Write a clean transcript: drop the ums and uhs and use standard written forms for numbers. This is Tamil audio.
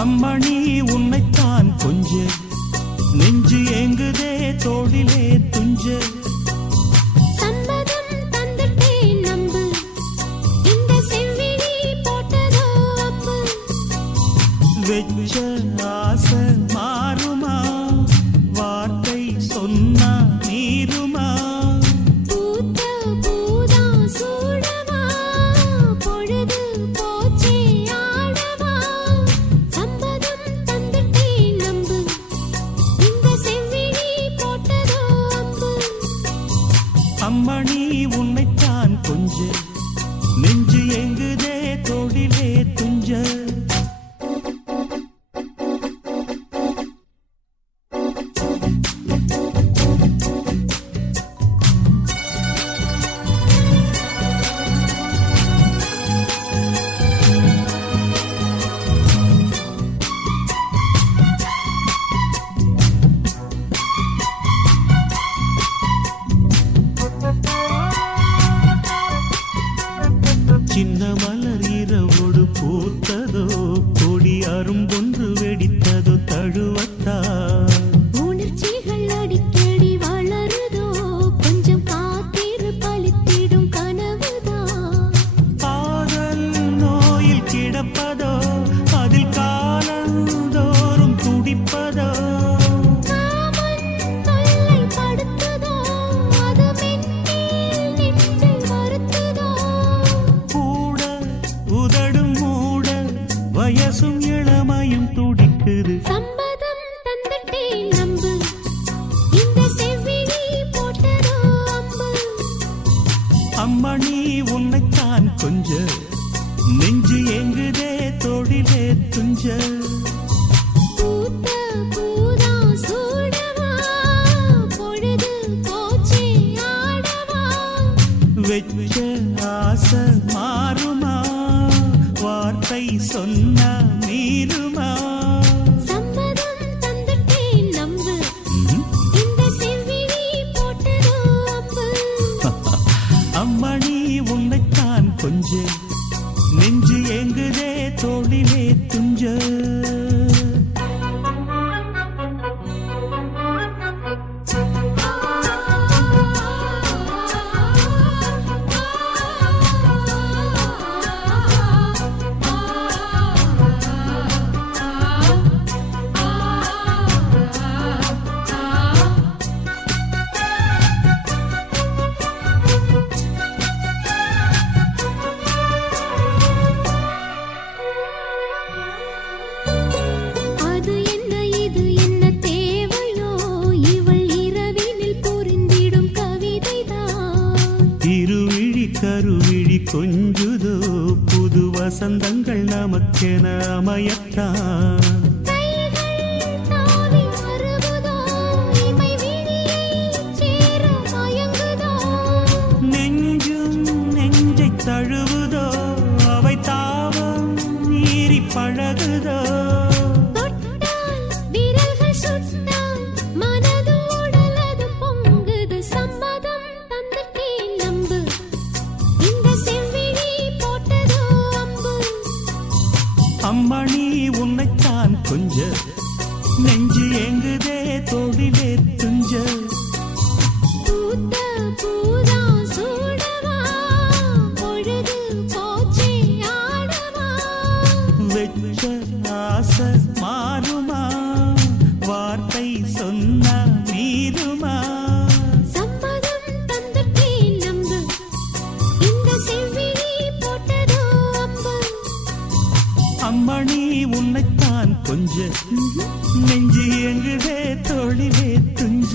அம்மணி உன்னைத்தான் கொஞ்ச நெஞ்சு ஏங்குதே தோளிலே துஞ்ச சம்மதம் தந்துட்டேன் நம்பு இந்த செவ்விழி போட்டதோ அப்பு வெச்ச ஆசை மாறுமா வார்த்தை சொன்னா நீருமா பூத்த பூதா சூடவா பொழுது போச்சே ஆடவா சம்மதம் தந்துட்டேன் நம்பு இந்த செவ்விழி போட்டதோ அப்பு அம்மணி உன்னைத்தான் கொஞ்ச நெஞ்சு எங்குதே தோளிலே துஞ்ச சின்ன மலர் இரவோடு பூத்ததோ கொடி அரும்பொன்று வெடித்ததோ தழுவத்தா உணர்ச்சிகள் அடிக்கடி வளருதோ கொஞ்சம் காத்திரு பலித்திடும் கனவுதான் காதல் நோயில் கிடப்பதோ அதில் காலந்தோறும் துடிப்பதோ காமன் தொல்லை படுத்துதோ அது மென்மேல் நெஞ்சை வருத்துதோ கூட உதடும் மூட வயசும் இளமையும் துடிக்குது சம்மதம் தந்துட்டேன் நம்பு இந்த செவ்விழி போட்டதோ அம்பு அம்மணி உன்னைத்தான் கொஞ்ச நெஞ்சு எங்குதே தோளிலே துஞ்ச பூத்த பூதா சூடவா பொழுது போச்சே ஆடவா வெச்ச ஆசை மாறுமா வார்த்தை சொன்னா நீருமா சம்மதம் தந்துட்டேன் நம்பு இந்த செவ்விழி போட்டதோ அம்பு அம்மணி உன்னைத்தான் கொஞ்ச நெஞ்சு எங்குதே தோளிலே துஞ்ச அது என்ன இது என்ன தேவையோ இவள் இரவினில் புரிந்திடும் கவிதைதான் இருவிழி கருவிழி கொஞ்சுதோ புது வசந்தங்கள் நமக்கென அமையத்தான் கைகள் தாவி வருவதோ இமை விழியைச் சேர மயங்குதோ நெஞ்சும் நெஞ்சை தழுவுதோ அவை தாவம் மீறி பழகுதோ தொட்டால் விரல்கள் சுட்டால் மனது உடலது பொங்குது சம்மதம் தந்துட்டேன் நம்பு இந்த செவ்விழி போட்டதோ அம்பு அம்மணி உன்னைத்தான் கொஞ்ச நெஞ்சு எங்குதே தோளிலே துஞ்ச பூத்த பூதா சூடவா பொழுது போச்சே ஆடவா வெச்ச ஆசை மாறுமா வார்த்தை சொன்னா நீருமா சம்மதம் தந்துட்டேன் நம்பு இந்த செவ்விழி போட்டதோ அம்பு அம்மணி உன்னைத்தான் கொஞ்ச நெஞ்சு எங்குதே தோளிலே துஞ்ச